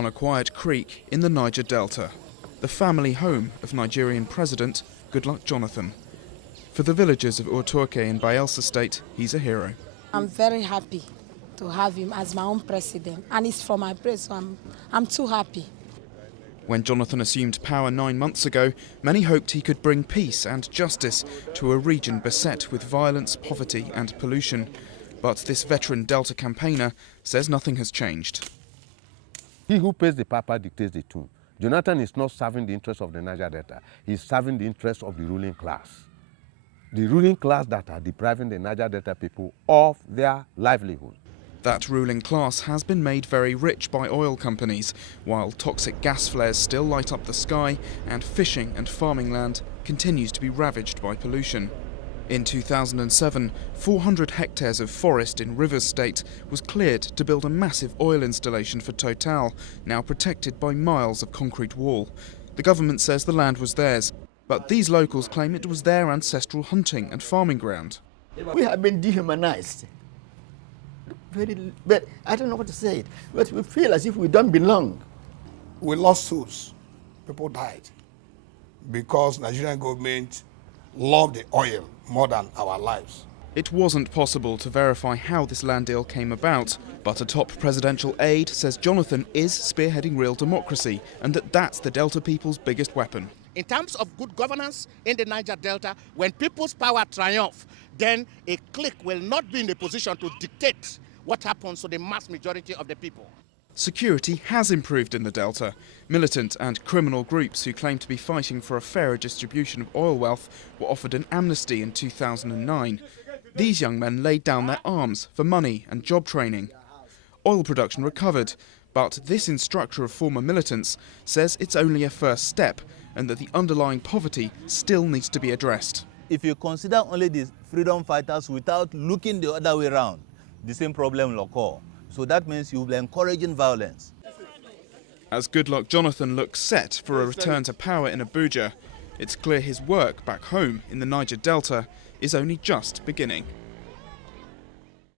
on a quiet creek in the Niger Delta, the family home of Nigerian President Goodluck Jonathan. For the villagers of Otuoke in Bayelsa State, he's a hero. I'm very happy to have him as my own president, and it's for my praise, so I'm too happy. When Jonathan assumed power 9 months ago, many hoped he could bring peace and justice to a region beset with violence, poverty and pollution. But this veteran Delta campaigner says nothing has changed. He who pays the piper dictates the tune. Jonathan is not serving the interests of the Niger Delta. He's serving the interests of the ruling class. The ruling class that are depriving the Niger Delta people of their livelihood. That ruling class has been made very rich by oil companies, while toxic gas flares still light up the sky and fishing and farming land continues to be ravaged by pollution. In 2007, 400 hectares of forest in Rivers State was cleared to build a massive oil installation for Total, now protected by miles of concrete wall. The government says the land was theirs, but these locals claim it was their ancestral hunting and farming ground. We have been dehumanized. But I don't know what to say, but we feel as if we don't belong. We lost souls. People died because Nigerian government loved the oil more than our lives. It wasn't possible to verify how this land deal came about, but a top presidential aide says Jonathan is spearheading real democracy and that's the Delta people's biggest weapon. In terms of good governance in the Niger Delta, when people's power triumph, then a clique will not be in a position to dictate what happens to the mass majority of the people. Security has improved in the Delta. Militant and criminal groups who claim to be fighting for a fairer distribution of oil wealth were offered an amnesty in 2009. These young men laid down their arms for money and job training. Oil production recovered, but this instructor of former militants says it's only a first step and that the underlying poverty still needs to be addressed. If you consider only the freedom fighters without looking the other way around, the same problem will occur. So that means you will be encouraging violence. As Goodluck Jonathan looks set for a return to power in Abuja, it's clear his work back home in the Niger Delta is only just beginning.